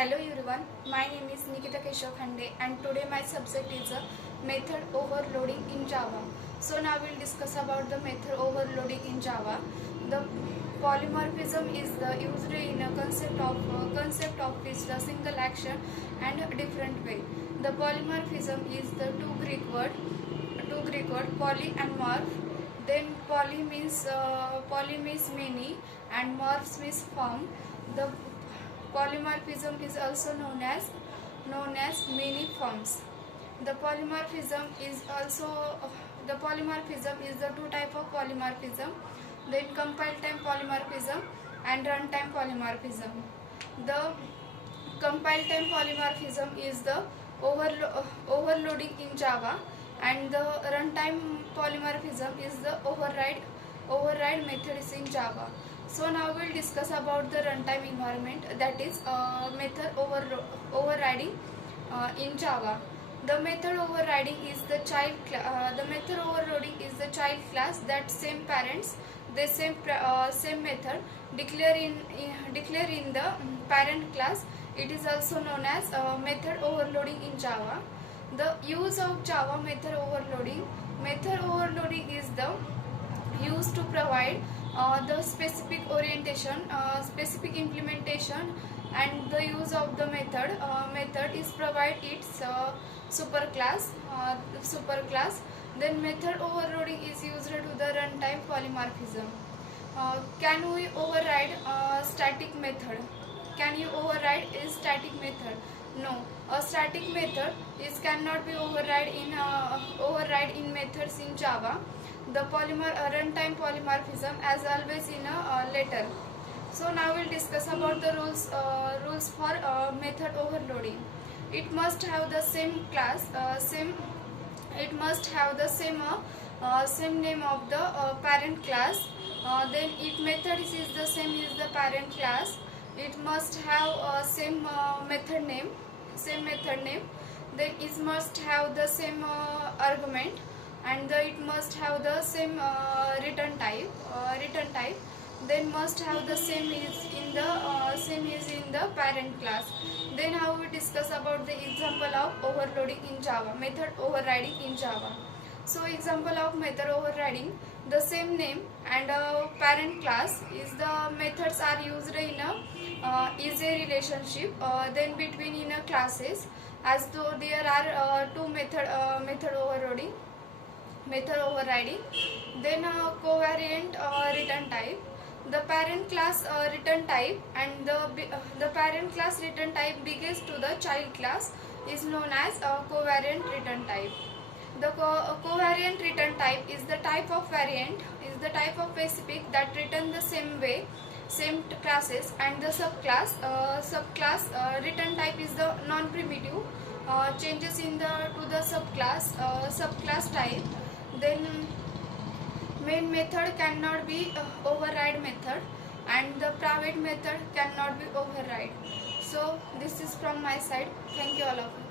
Hello everyone, my name is Nikita Keshav Khande and today my subject is method overloading in Java. So now we'll discuss about the method overloading in Java. The polymorphism is the used in a concept of is the single action and a different way. The polymorphism is the two Greek word poly and morph. Then poly means many and morphs means form. The polymorphism is also known as many forms. The polymorphism is the two type of polymorphism. Then compile time polymorphism and runtime polymorphism. The compile time polymorphism is the overloading in Java, and the runtime polymorphism is the override methods in Java. So now we'll discuss about the runtime environment, that is method overriding in Java. The method overriding is the the method overloading is the child class that same parents, the same method declare in the parent class. It is also known as method overloading in Java. The use of Java method overloading. Method overloading is the used to provide the specific orientation, specific implementation, and the use of the method is provide its superclass. Then method overloading is used to the runtime polymorphism. Can we override static method? Can you override a static method? No, a static method cannot be override in methods in Java. The runtime polymorphism as always in a letter. So now we'll discuss about the rules for method overloading. It must have the same class, it must have the same name of the parent class. Then its method is the same as the parent class. It must have same method name. Then it must have the same argument, and it must have the same return type. Then must have the same is in the parent class. Then how we discuss about the example of overloading in Java, method overriding in Java. So example of method overriding: the same name and parent class is the methods are used in a is a relationship then between in a classes, as though there are two method overriding. Then covariant return type. The parent class return type and the parent class return type biggest to the child class is known as covariant return type. The covariant return type is the type of specific that return the same way, same classes, and the subclass return type is the non-primitive, changes in the to the subclass type. Then main method cannot be override method, and the private method cannot be override. So this is from my side. Thank you all of you.